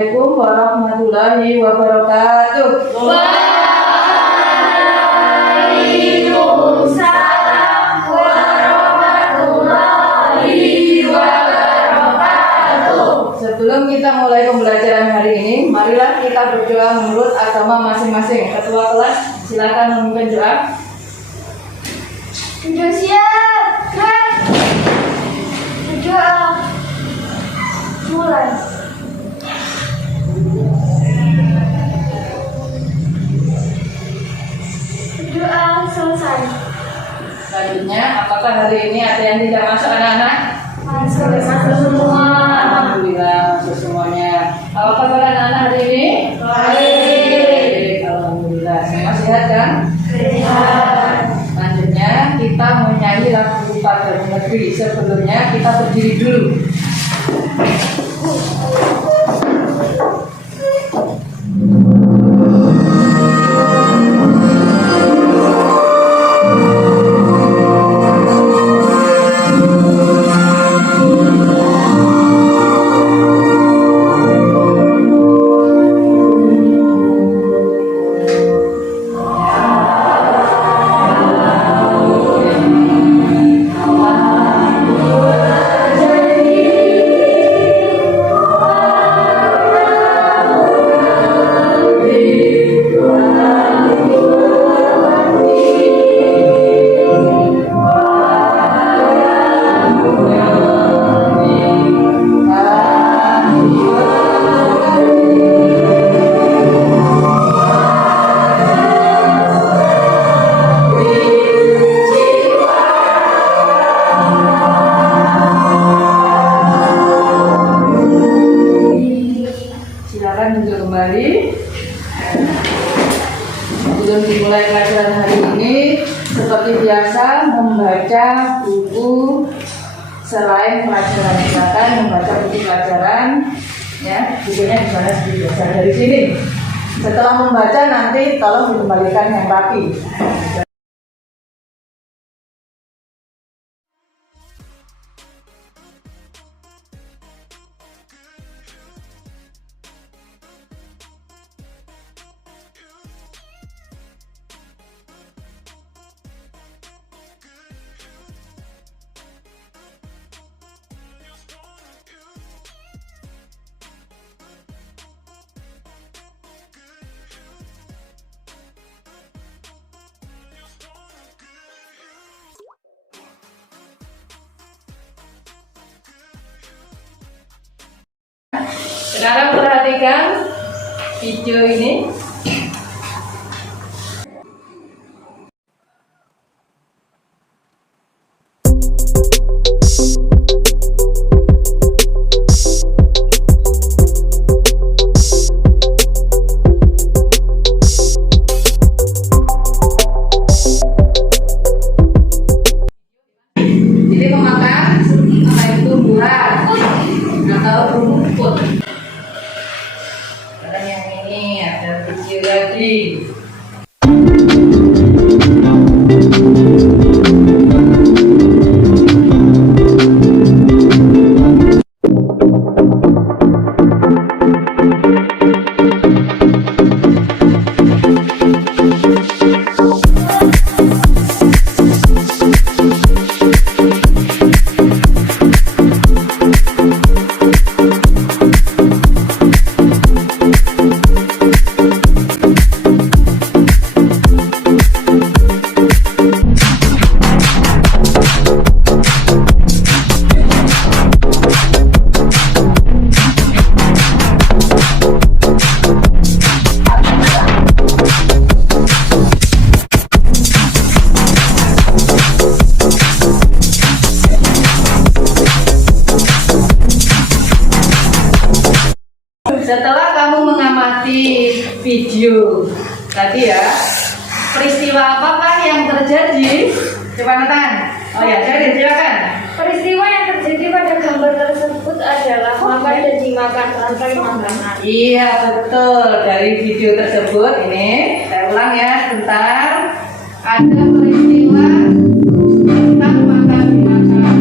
Assalamualaikum warahmatullahi wabarakatuh. Waalaikumsalam warahmatullahi wabarakatuh. Sebelum kita mulai pembelajaran hari ini, marilah kita berdoa menurut agama masing-masing. Ketua kelas, silakan memimpin doa. Sudah siap, berdoa. Mulai. Doa selesai. Selanjutnya, apakah hari ini ada yang tidak masuk anak-anak? Masuk semua. Alhamdulillah masuk semuanya. Apa kabar anak-anak hari ini? Baik. Alhamdulillah. Semua sehat kan? Sehat. Selanjutnya kita menyanyi lagu Padamu Negeri. Sebelumnya kita berdiri dulu. Silakan duduk kembali. Sebelum dimulai pelajaran hari ini, seperti biasa membaca buku selain pelajaran. Silakan membaca buku pelajaran, ya. Bukunya di mana biasa dari sini. Setelah membaca nanti tolong dikembalikan yang rapi. Sekarang perhatikan video ini. Jadi memakan apa itu tumbuhan atau rumput. Sekarang yang ini ada video lagi. Setelah kamu mengamati video tadi ya, peristiwa apakah yang terjadi? Coba Nathan. Oh ya, jadi silakan. Peristiwa yang terjadi pada gambar tersebut adalah makan dan dimakan rantai makanan. Iya betul. Dari video tersebut ini saya ulang ya sebentar. Ada peristiwa tentang makan dimakan.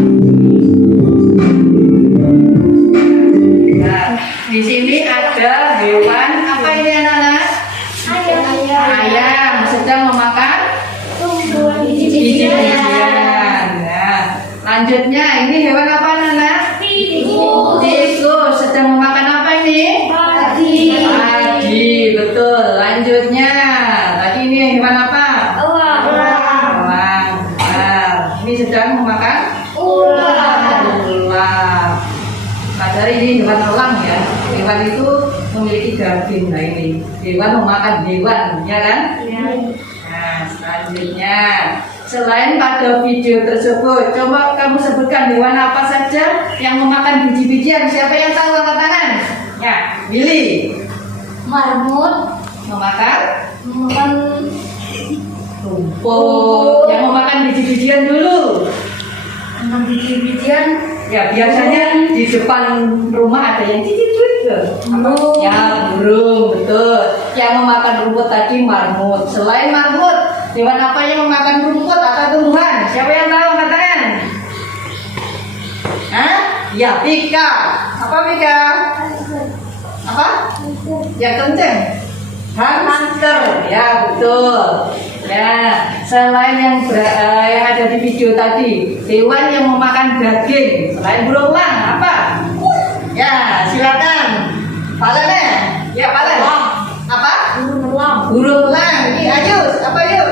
Nah, di sini ada hewan apa ini anak-anak? Ayam sedang memakan biji-bijian. Nah, lanjutnya ini hewan apa anak-anak? Tikus sedang memakan apa ini? Padi, betul. Lanjutnya, tadi ini hewan apa? Elang. Nah, ini sedang memakan ular. Padahal ini hewan elang ya. Hewan itu memiliki daging. Nah ini hewan memakan hewan, ya kan? Nah, selanjutnya, selain pada video tersebut, coba kamu sebutkan hewan apa saja yang memakan biji-bijian. Siapa yang tahu, angkat tangan? Ya, Billy. Marmut Memakan makan rumput. Yang memakan biji-bijian dulu. biji-bijian. Ya, biasanya di depan rumah ada yang cicit-cicit. Burung. Ya, burung, betul. Yang memakan rumput tadi marmut. Selain marmut, hewan apa yang memakan rumput atau tumbuhan? Siapa yang tahu, angkat tangan? Hah? Ya, pika. Apa pika? Apa? Yang kenceng. Hamster. Ya, betul. Ya, selain yang ada di video tadi, hewan yang memakan daging selain burung elang apa? Ya, silakan. Palennya? Ya, palen. Apa? Burung elang. Ini Ayus, apa yuk?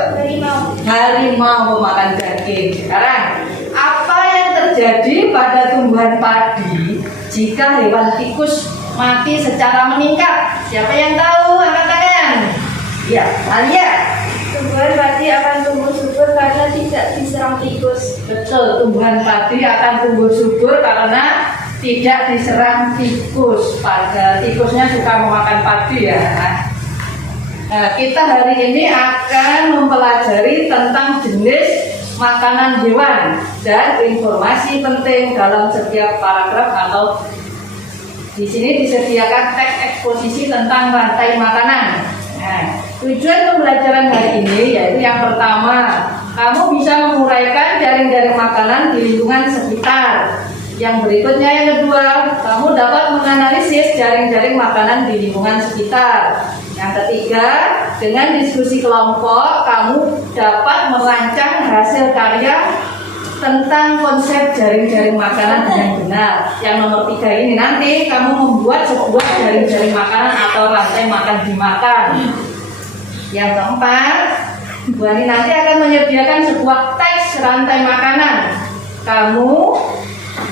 Harimau memakan daging. Sekarang, apa yang terjadi pada tumbuhan padi jika hewan tikus mati secara meningkat? Siapa yang tahu? Angkat tangan. Ya, Alia. Tumbuhan padi akan tumbuh subur karena tidak diserang tikus. Betul, tumbuhan padi akan tumbuh subur karena tidak diserang tikus. Pada tikusnya suka memakan padi ya. Nah, kita hari ini akan mempelajari tentang jenis makanan hewan dan informasi penting dalam setiap paragraf atau di sini disediakan teks eksposisi tentang rantai makanan. Nah, tujuan pembelajaran hari ini yaitu yang pertama, kamu bisa menguraikan jaring-jaring makanan di lingkungan sekitar. Yang berikutnya yang kedua, kamu dapat menganalisis jaring-jaring makanan di lingkungan sekitar. Yang ketiga, dengan diskusi kelompok, kamu dapat merancang hasil karya tentang konsep jaring-jaring makanan dengan benar. Yang nomor 3 ini nanti kamu membuat sebuah jaring-jaring makanan atau rantai makan dimakan. Yang keempat, Bu Ani nanti akan menyediakan sebuah teks rantai makanan. Kamu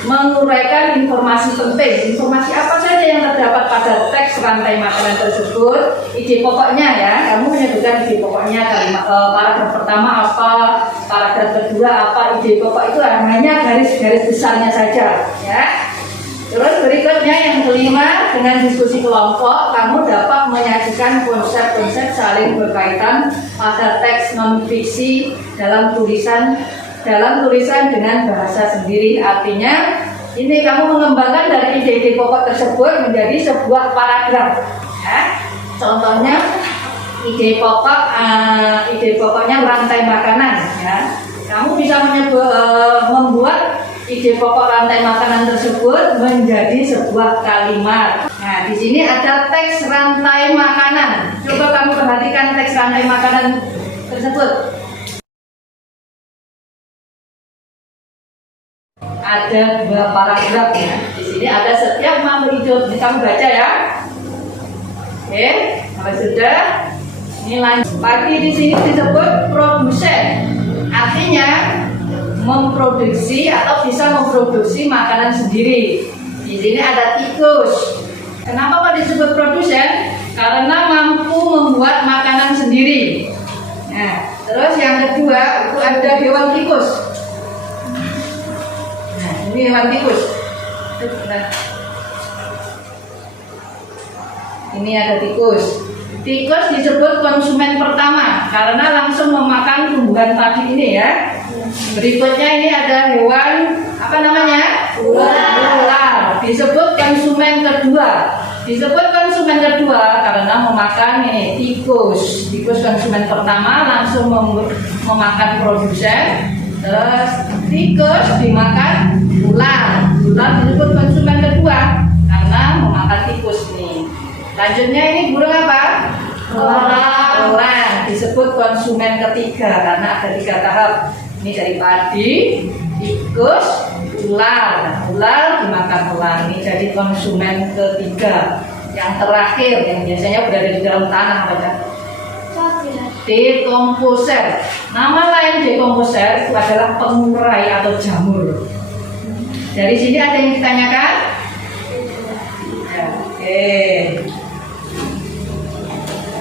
menguraikan informasi penting. Informasi apa saja yang terdapat pada teks rantai makanan tersebut? Ide pokoknya ya, kamu menyebutkan ide pokoknya kalimat paragraf pertama apa, paragraf kedua apa, ide pokok itu hanya garis-garis besarnya saja ya. Terus berikutnya yang kelima, dengan diskusi kelompok kamu dapat menyajikan konsep-konsep saling berkaitan pada teks non-fiksi dalam tulisan dengan bahasa sendiri. Artinya ini kamu mengembangkan dari ide-ide pokok tersebut menjadi sebuah paragraf ya. Contohnya ide pokoknya rantai makanan ya. Kamu bisa membuat ide pokok rantai makanan tersebut menjadi sebuah kalimat. Nah, di sini ada teks rantai makanan. Coba kamu perhatikan teks rantai makanan tersebut. Ada 2 paragraf ya. Di sini ada setiap makhluk hidup. Ini kamu baca ya. Oke, kalau sudah, ini lanjut. Padi di sini disebut produsen. Artinya memproduksi atau bisa memproduksi makanan sendiri. Di sini ada tikus. Kenapa kok disebut produsen? Karena mampu membuat makanan sendiri. Nah, terus yang kedua itu ada hewan tikus. Nah, ini hewan tikus. Ini ada tikus. Tikus disebut konsumen pertama karena langsung memakan tumbuhan padi ini ya. Berikutnya ini ada hewan apa namanya? Ular. Disebut konsumen kedua. Disebut konsumen kedua karena memakan ini tikus. Tikus konsumen pertama langsung memakan produsen. Terus tikus dimakan ular. Ular disebut konsumen kedua karena memakan tikus nih. Lanjutnya ini burung apa? Elang. Disebut konsumen ketiga karena ada 3 tahap. Ini dari padi, tikus, ular. Nah, ular dimakan elang. Ini jadi konsumen ketiga. Yang terakhir yang biasanya berada di dalam tanah pada dekomposer. Nama lain dekomposer itu adalah pengurai atau jamur. Dari sini ada yang ditanyakan? Ya, oke.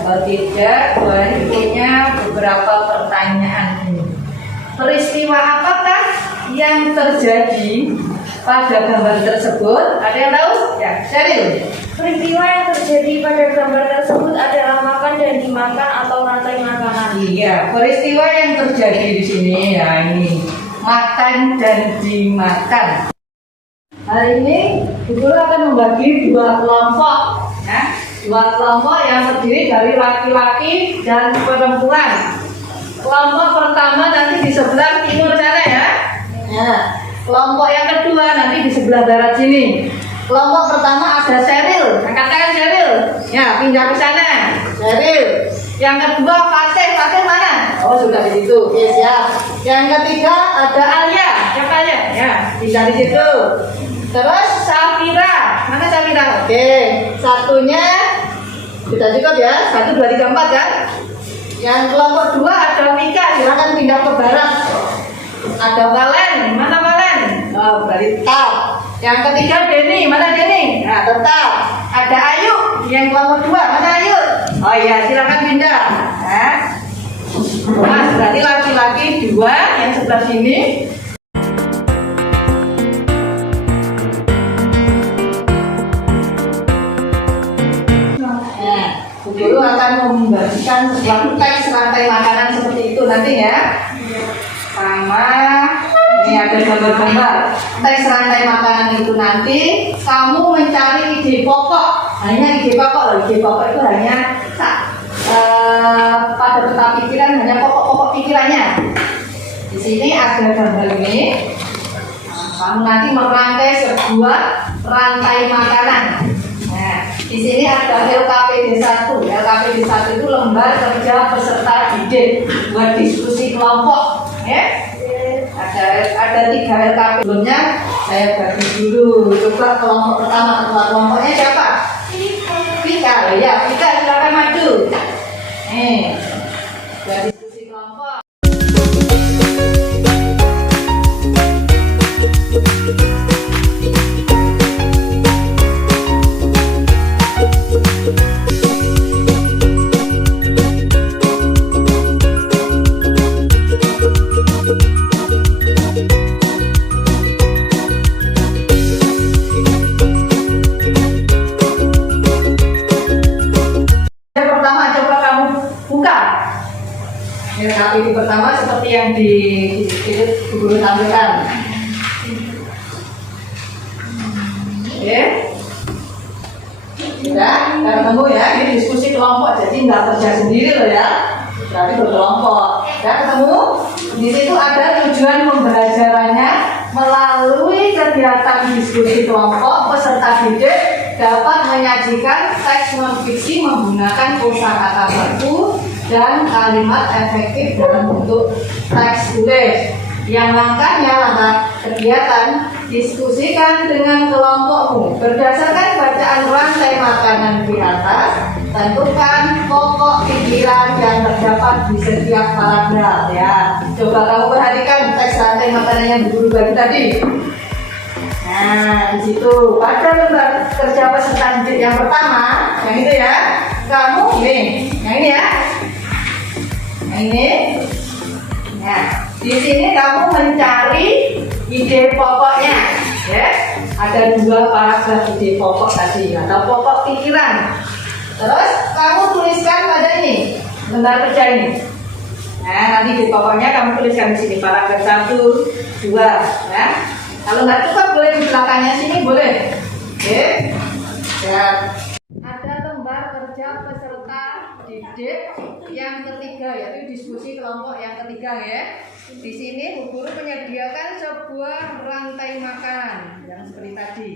Kalau tidak, boleh punya beberapa pertanyaan ini. Peristiwa apakah yang terjadi pada gambar tersebut? Ada yang tahu? Ya, Sheryl. Peristiwa yang terjadi pada gambar tersebut adalah makan dan dimakan atau rantai makanan. Iya, peristiwa yang terjadi di sini ya ini makan dan dimakan. Hari ini Bu Guru akan membagi 2 kelompok, ya. 2 kelompok yang terdiri dari laki-laki dan perempuan. Kelompok pertama nanti di sebelah timur sana ya. Ya. Kelompok yang kedua nanti di sebelah barat sini. Kelompok pertama ada Sheryl, angkat tangan Sheryl. Ya, pindah ke sana. Sheryl. Yang kedua Fatih, Fatih mana? Oh, sudah di situ. Oke, siap. Yang ketiga ada Alia. Siapa Alia? Ya, pindah di situ. Terus Safira. Mana Safira? Oke, satunya kita cukup ya. 1, 2, 3, 4 kan? Yang kelompok 2 ada Mika, silakan pindah ke barat. Ada Valen, mana Valen? Oh, berarti tetap. Yang ketiga Denny, mana Denny? Nah, tetap. Ada Ayu, yang kelompok 2, mana Ayu? Oh iya, silakan pindah. Nah, berarti laki-laki 2 yang sebelah sini. Nah, Bu Guru akan membagikan sebuah teks rantai makanan seperti itu nanti ya. Sama ini ada gambar-gambar teks rantai makanan itu nanti kamu mencari ide pokok. Hanya ide pokok loh, ide pokok itu hanya pada peta pikiran, hanya pokok-pokok pikirannya. Di sini ada gambar ini. Kamu nanti merangkai sebuah rantai makanan. Nah, di sini ada LKPD 1. LKPD 1 itu lembar kerja peserta didik buat diskusi kelompok. Ya, ada 3 LKP. Sebelumnya saya bagi dulu. Coba kelompok pertama, ketua kelompoknya siapa? Pika. Ya, Pika silakan maju. Buat diskusi kelompok. LKPD pertama seperti yang di Guru tampilkan. Oke, sudah ketemu ya. Ini diskusi kelompok, jadi nggak kerja sendiri loh ya. Berarti berkelompok. Ya ketemu. Di situ ada tujuan pembelajarannya melalui kegiatan diskusi kelompok peserta didik dapat menyajikan teks non-fiksi menggunakan kosakata baku dan kalimat efektif dalam bentuk teks tulis. Yang langkahnya langkah kegiatan diskusikan dengan kelompokmu berdasarkan bacaan rantai makanan di atas. Tentukan pokok pikiran yang terdapat di setiap paragraf ya. Coba kamu perhatikan teks rantai makanan yang Guru bagi tadi. Nah, di situ pada lembar kerja peserta didik yang pertama, yang itu ya, kamu ini, yang ini ya. Ini, nah di sini kamu mencari ide pokoknya, ya. Ada 2 paragraf ide pokok tadi atau pokok pikiran. Terus kamu tuliskan pada ini lembar kerja ini. Nah nanti ide pokoknya kamu tuliskan di sini paragraf 1, 2, ya. Kalau nggak cukup boleh di belakangnya sini boleh. Oke, ya. Ada lembar kerja peserta didik yang ketiga, yaitu diskusi kelompok yang ketiga ya. Di sini Bu Guru menyediakan sebuah rantai makanan yang seperti tadi.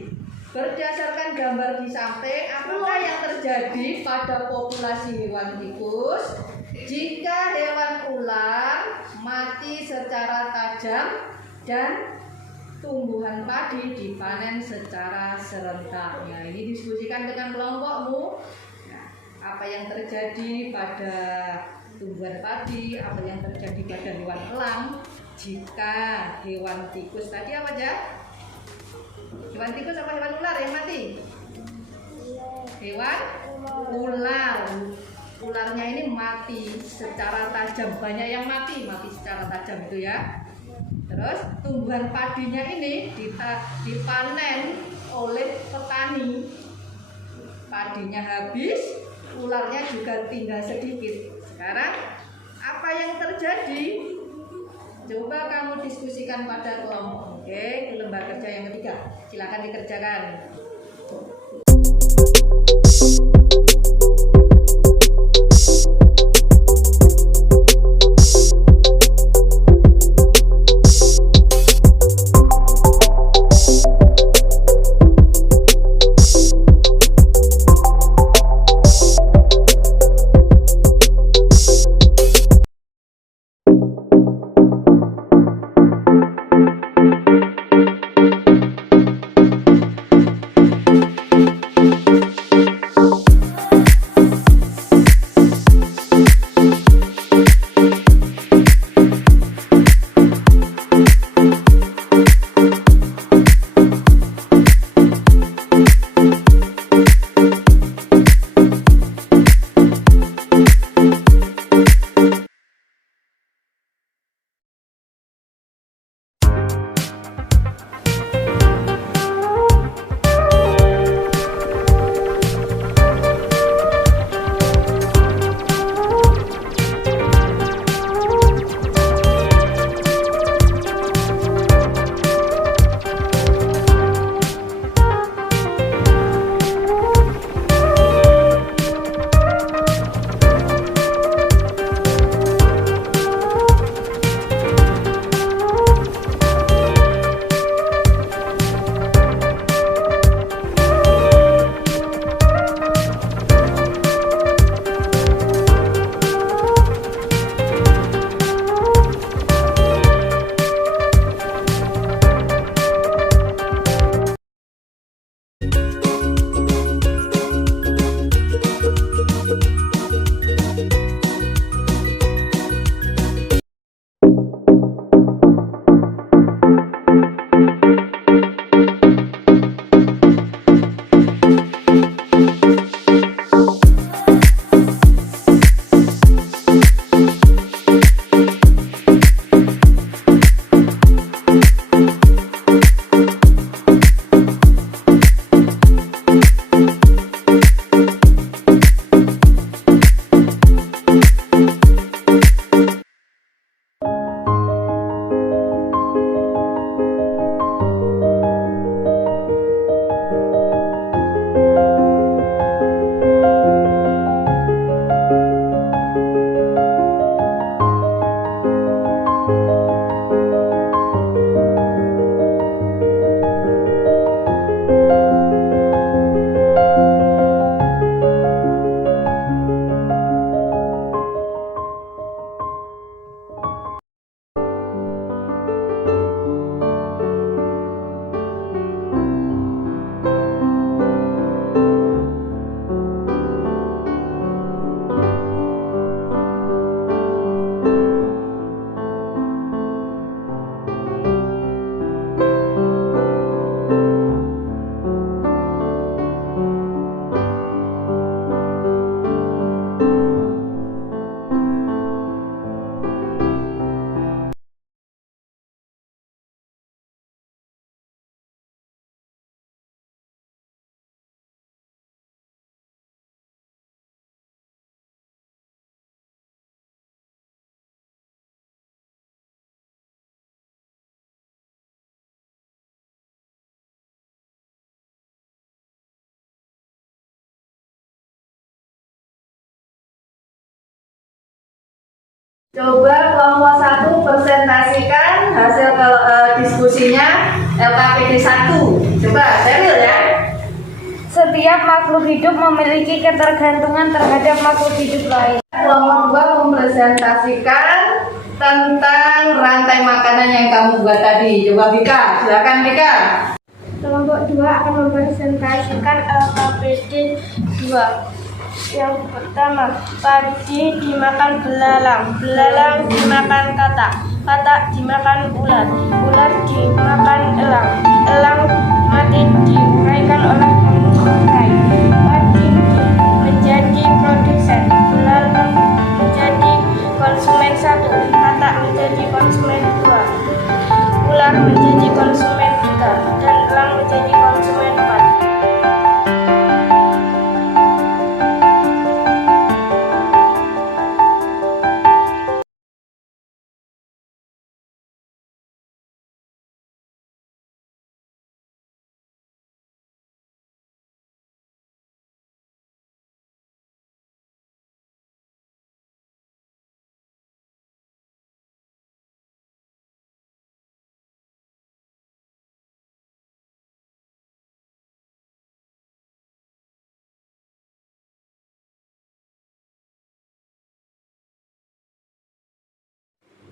Berdasarkan gambar di samping, apakah yang terjadi pada populasi hewan tikus jika hewan ular mati secara tajam dan tumbuhan padi dipanen secara serentak? Nah, ini diskusikan dengan kelompokmu. Nah, apa yang terjadi pada tumbuhan padi, apa yang terjadi pada hewan elang jika hewan tikus tadi apa aja? Hewan tikus apa hewan ular yang mati? Hewan ular. Ularnya ini mati secara tajam, banyak yang mati secara tajam itu ya. Terus tumbuhan padinya ini dipanen oleh petani. Padinya habis, ularnya juga tinggal sedikit. Sekarang apa yang terjadi? Coba kamu diskusikan pada kelompok. Oke, lembar kerja yang ketiga. Silakan dikerjakan. Coba kelompok 1 presentasikan hasil diskusinya LKPD 1. Coba, Sheryl ya. Setiap makhluk hidup memiliki ketergantungan terhadap makhluk hidup lain. Kelompok 2 mempresentasikan tentang rantai makanan yang kamu buat tadi. Coba Bika, silakan Bika. Kelompok 2 akan mempresentasikan LKPD 2. Yang pertama, padi dimakan belalang, belalang dimakan katak, katak dimakan ular, ular dimakan elang, elang mati diuraikan oleh pengurai, padi menjadi produsen, belalang menjadi konsumen 1, katak menjadi konsumen 2, ular menjadi konsumen 3, dan elang menjadi konsumen 4.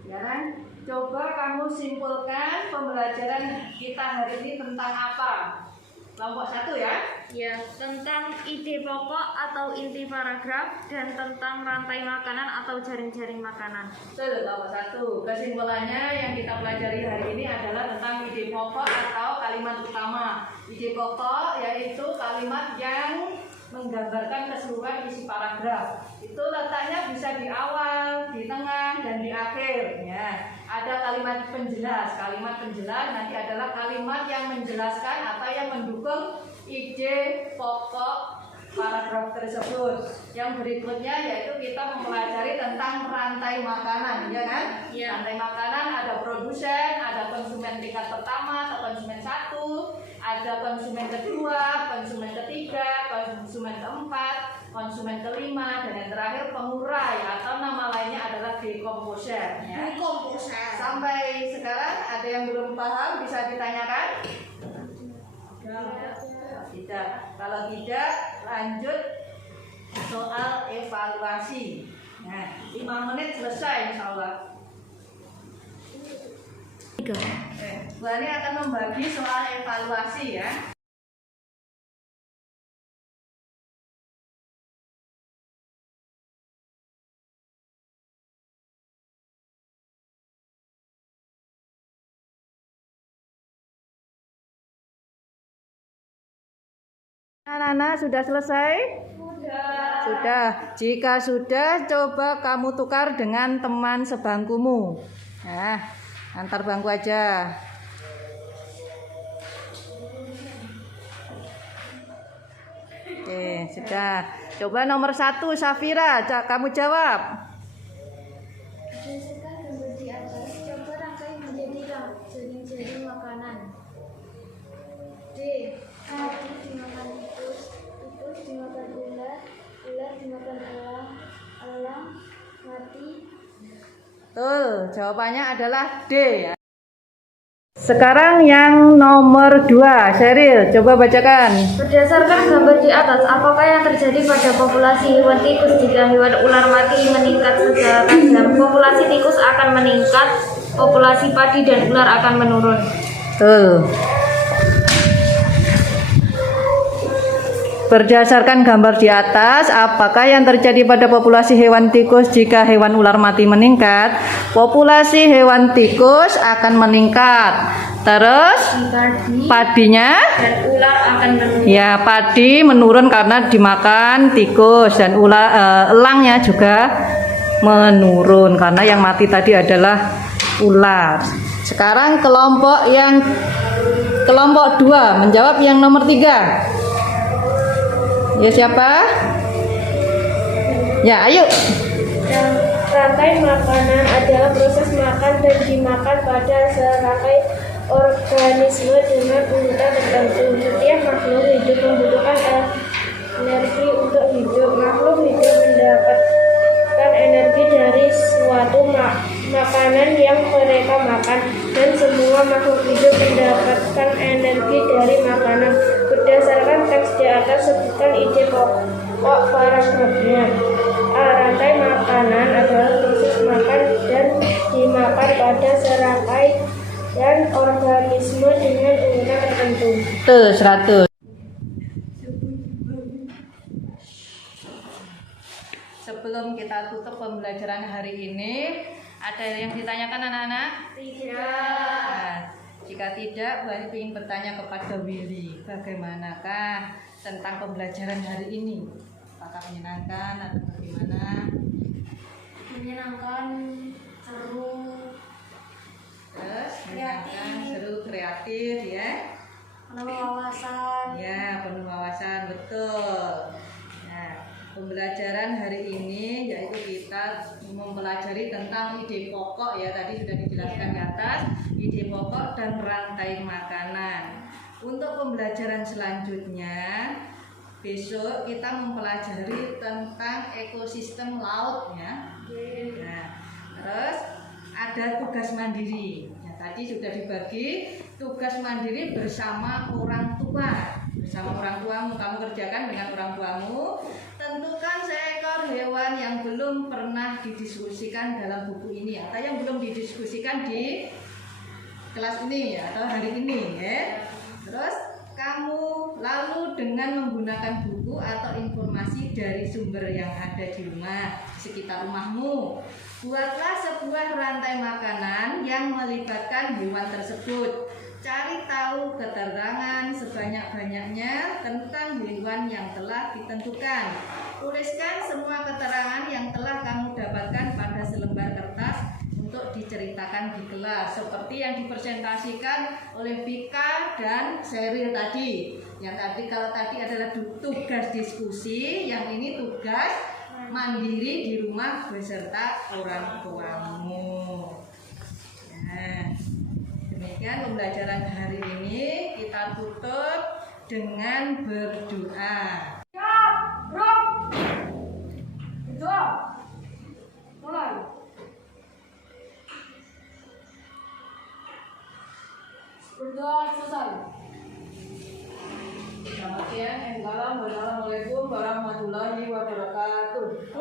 Ya kan? Coba kamu simpulkan pembelajaran kita hari ini tentang apa? Kelompok 1 ya? Ya, tentang ide pokok atau inti paragraf dan tentang rantai makanan atau jaring-jaring makanan. Betul, kelompok 1. Kesimpulannya yang kita pelajari hari ini adalah tentang ide pokok atau kalimat utama. Ide pokok yaitu kalimat yang menggambarkan keseluruhan isi paragraf. Itu letaknya bisa di awal, di tengah, dan di akhir. Ya, ada kalimat penjelas. Kalimat penjelas nanti adalah kalimat yang menjelaskan atau yang mendukung ide pokok paragraf tersebut. Yang berikutnya yaitu kita mempelajari tentang rantai makanan, ya kan? Ya. Rantai makanan ada produsen, ada konsumen tingkat pertama atau konsumen 1, ada konsumen kedua, konsumen ketiga, konsumen keempat, konsumen kelima, dan yang terakhir pengurai atau nama lainnya adalah decomposer. Ya. Sampai sekarang ada yang belum paham bisa ditanyakan? Tidak. Kalau tidak, lanjut soal evaluasi. Nah, 5 menit selesai insya Allah. Bu Ani akan membagi soal evaluasi ya. Anak-anak sudah selesai? Sudah. Jika sudah, coba kamu tukar dengan teman sebangkumu. Nah, antar bangku aja. Oke, sudah. Coba nomor 1, Safira, kamu jawab. Berdasarkan gambar di atas, coba rangkai menjadi jaring-jaring makanan. D. Padi dimakan tikus, tikus dimakan ular, ular dimakan elang, elang mati. Betul, jawabannya adalah D ya. Sekarang yang nomor 2, Sheryl, coba bacakan. Berdasarkan gambar di atas, apakah yang terjadi pada populasi hewan tikus jika hewan ular mati meningkat secara tajam? Populasi tikus akan meningkat, populasi padi dan ular akan menurun. Betul. Berdasarkan gambar di atas, apakah yang terjadi pada populasi hewan tikus jika hewan ular mati meningkat? Populasi hewan tikus akan meningkat. Terus padinya? Dan ular akan menurun. Ya, padi menurun karena dimakan tikus dan elangnya juga menurun karena yang mati tadi adalah ular. Sekarang kelompok 2 menjawab yang nomor 3. Ya, siapa? Ya, ayo. Rantai makanan adalah proses makan dan dimakan pada serangkai organisme dengan urutan tertentu. Setiap makhluk hidup membutuhkan energi untuk hidup. Makhluk hidup mendapatkan energi dari suatu makanan yang mereka makan, dan semua makhluk hidup mendapatkan energi dari makanan. Berdasarkan teks di atas, selanjutnya. Rantai makanan adalah proses makan dan dimakan pada serangkaian organisme dengan urutan tertentu. Tuh, 100. Sebelum kita tutup pembelajaran hari ini, ada yang ditanyakan anak-anak? Tidak. Nah, jika tidak, Bu Ani ingin bertanya kepada Willy, bagaimanakah tentang pembelajaran hari ini? Apakah menyenangkan atau bagaimana? Menyenangkan, seru, Terus, menyenangkan, seru, kreatif, ya? penuh wawasan. Ya, penuh wawasan, betul. Nah, pembelajaran hari ini yaitu kita mempelajari tentang ide pokok, ya, tadi sudah dijelaskan di atas, ide pokok dan rantai makanan. Untuk pembelajaran selanjutnya, besok kita mempelajari tentang ekosistem laut, ya. Nah, terus ada tugas mandiri. Ya, tadi sudah dibagi tugas mandiri bersama orang tua. Bersama orang tuamu, kamu kerjakan dengan orang tuamu. Tentukan seekor hewan yang belum pernah didiskusikan dalam buku ini atau yang belum didiskusikan di kelas ini, ya, atau hari ini, ya. Terus kamu lalu dengan menggunakan buku atau informasi dari sumber yang ada di rumah, di sekitar rumahmu, buatlah sebuah rantai makanan yang melibatkan hewan tersebut. Cari tahu keterangan sebanyak-banyaknya tentang hewan yang telah ditentukan. Tuliskan semua keterangan yang telah kamu dapatkan pada selembar kertas untuk diceritakan di kelas, seperti yang dipresentasikan oleh Vika dan Sheryl tadi. Yang tadi, kalau tadi adalah tugas diskusi, yang ini tugas mandiri di rumah beserta orang tuamu. Nah, demikian pembelajaran hari ini. Kita tutup dengan berdoa. Berdoa. Mulai. Berdoa selesai. Selamat siang. Assalamualaikum warahmatullahi wabarakatuh.